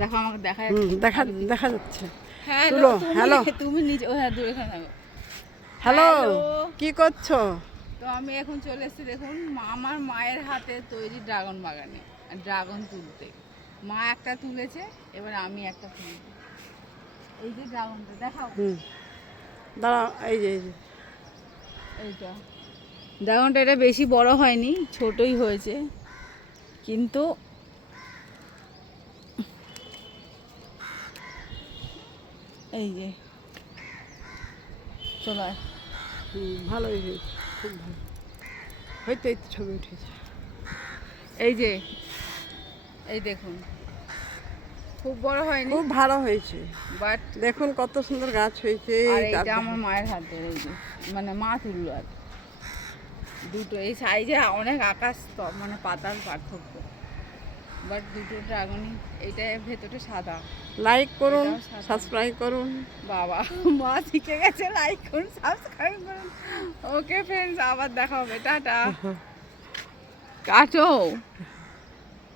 দেখো আমাকে দেখা দেখা দেখা যাচ্ছে। হ্যাঁ তুলো, হ্যালো। তুমি নিজে ও হ্যাঁ দূরে এখানে থাকো। Hello, hello. কি করছো? তো আমি এখন চলে এসেছি দেখুন আমার মায়ের হাতে তৈরি ড্রাগন বাগানে ড্রাগন তুলতে। মা একটা তুলেছে, এবার আমি একটা তুলব। এই যে ড্রাগনটা দেখাও। দাঁড়াও, এই যে এই যে এইটা ড্রাগনটা, এটা বেশি বড় হয়নি, ছোটই হয়েছে, কিন্তু এই যে চলো ভালোই হয়েছে, খুব ভালো। হয়তো এই তো ছবি উঠেছে। এই যে এই দেখুন, খুব বড় হয়নি, খুব ভালো হয়েছে। বাট দেখুন কত সুন্দর গাছ হয়েছে। আর গাছ এইটা আমার মায়ের হাতে, এই যে মানে মা তুললো আর কি। দুটো এই সাইজে অনেক আকাশ মানে পাতার পার্থক্য, বাট দুটো ড্রাগনই, এইটা ভেতরে সাদা। লাইক করুন, এটাও সাদা। সাবস্ক্রাইব করুন। বাবা মা শিখে গেছে, লাইক করুন সাবস্ক্রাইব করুন। ওকে ফ্রেন্ডস, আবার দেখা হবে, টাটা। কাটো।